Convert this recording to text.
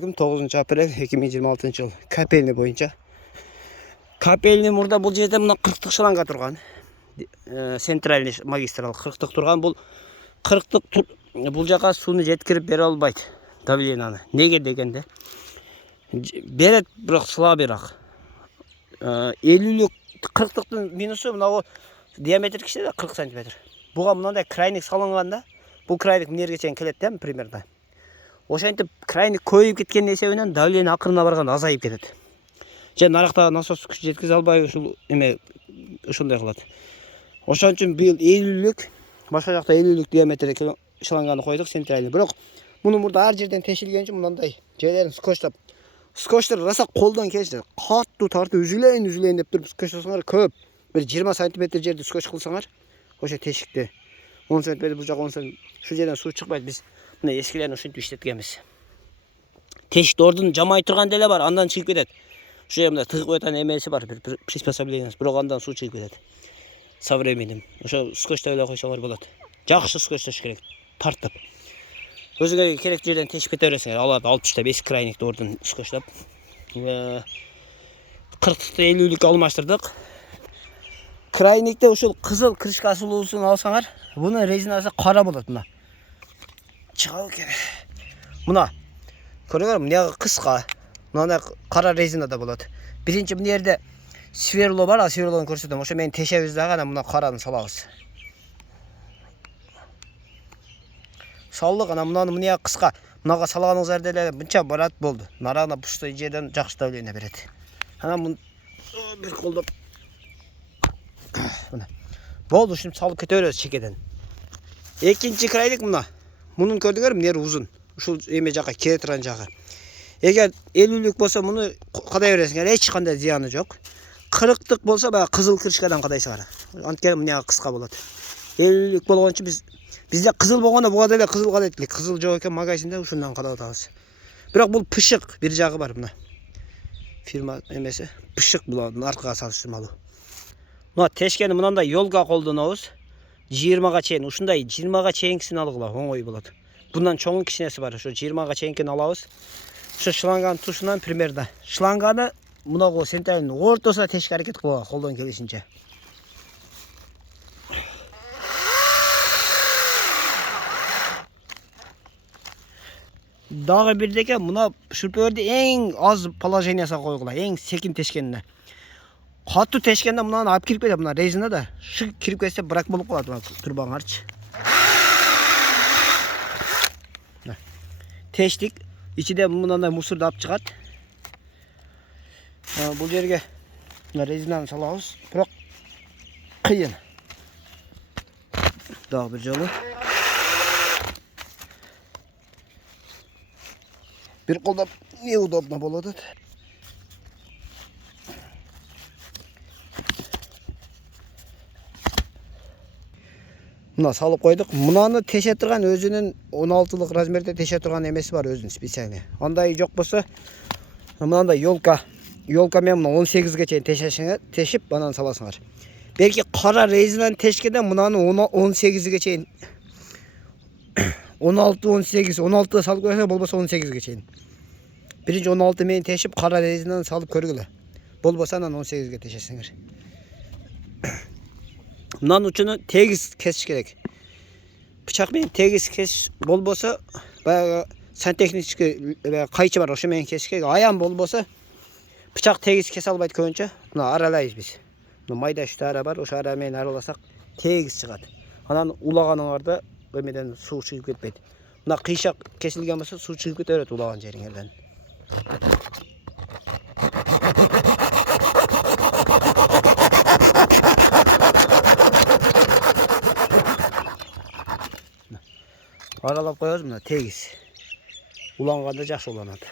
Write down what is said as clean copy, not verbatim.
Assalamualaikum. 9 aprel 2026 жыл. Капельный боюнча. Капельный мурда бул жерде мына 40-тык шланга турган. Центральный магистрал 40-тык турган. Бул 40-тык бул жака сууну жеткирип бере албайт. Давленияны. Неге дегенде? Берет, бирок слабыраак. 50-лүк 40-тыктын минусу мына диаметр кичине 40 см. Буга мындай крайник салынганда, бул крайник эмнеге чейин келет да, примерно. Ошентип крайник көйүп кеткен эсебинен давление акырына барганда азайып кетет. Же нарактагы насос күч жеткизе албай ушул эме ушундай кылат. Ошон үчүн быйыл 50-лүк, башка жакта 50-лүк диаметр шланганы койдук центральный. Бирок муну мурда ар жерден тешилген үчүн мындай жерлерин скотчтоп. Скотчтор раса колдон келишти. Катуу тартып үзүлөйүн деп туруп скотчтосоңор көп. Бир 20 см жерди скотч кылсаңар, ошо тешикти 10 см бул жак 10 см. Шу жерден суу чыкпайт. Биз мына эскилерин ушинтип иштеткенбиз. Тешикти ордун жамай турган деле бар, андан чыгып кетет. Ушул жерде мына тыгып атан эмеси бар, бир приспособлениеси, бирок андан суу чыгып кетет. Современный. Ошо скотчтой эле койсоңор болот. Жакшы скотчтош керек, тартып. Өзүңөргө керек жерден тешип кете бересиңер. Аларды алып таштап, эски крайникти ордун скотчтоп. 40-тыкты 50-лүккө алмаштырдык. Крайникте ушул кызыл крышка сулуусун алсаңар, бунун резинасы кара болот мына. Чыга экен. Мына көрүңөр, мына кыска, мына кара резинада болот. Биринчи мына жерде сверло бар, сверлону көрсөтөм. Ошо менен тешебиз дагы, анан мына караны салабыз. Салдык, анан мына кыска, мынага салганыңыздар деле мынча барат болду. Нарагына пустой жерден жакшы давление берет. Анан мун бир колдоп мына болду, ушинтип салып кете беребиз чекеден. Экинчи крайник мына. Мунун көрдүңөр, мына узун. Ушул эме жака кире турган жагы. Эгер 50-лүк болсо муну кадай бересиңер, эч кандай зыяны жок. 40-тык болсо баягы кызыл крышкадан кадайсыңар. Анткени мына кыска болот. 50-лүк болгончу бизде кызыл болгондо буга деле кызыл кадайт элек. Кызыл жок экен магазинде, ушундан кадап атабыз. Бирок бул пышык бир жагы бар мына. Фирма эмеси пышык булардын аркага салыштырмалуу. Мына тешкени мындай ёлга колдонобуз. 20га чейин, ушундай 20га чейинкисин алгыла, оңой болот. Bundan çoğun kişinesi var. Şu 20'ga çeyinken alabız. Şu şlanganın tuşundan primerde. Şlanganı buna koy, senterin ortasına teşkil hareket koy, koldan gelişince. Dağı birdeki buna şürpörde en az palajeniyasa koygular. En sekin teşkenine. Katı teşkenine bundan alıp kirip geliyor bunlar. Rezine de. Şu kirip gelse bırak bulup koydu. Turban harç. Teştik. İçinde bundan da musur da alıp çıkart. Bu yerge rezinden salağız. Bırak kıyın. Daha bir yolu. Bir kolda ne udobna boladı. Mına salıp koyduk. Mınаны теше турган өзүнүн 16-лык размерде теше турган эмеси бар, өзүнүн специальный. Андай жок болсо, мынандай ёлка менен 18ге чейин тешип, анан саласыңар. Белки кара резинаны тешкенде мынаны 18ге чейин 16 салып койсо болбосо 18ге чейин. Биринчи 16 менен тешип, кара резинаны салып көргүлө. Болбосо анан 18ге тешесиңер. Мынанын учуну тегиз кесиш керек. Бычак менен тегиз кесиш болбосо, баягы сантехнический кайчы бар, ошо менен кесиш керек. Аян болбосо, бычак тегиз кесе албайт көбүнчө. Мына аралайбыз биз. Мына майда шүт ара бар, ошо ара менен араласак тегиз чыгат. Анан улаганыңарда эмеден суу чыгып кетпейт. Мына кыйшак кесилген болсо суу чыгып кете берет улаган жериңерден. Aralap koyuyoruz buna, tegiz. Ulanganda жақсы уланады.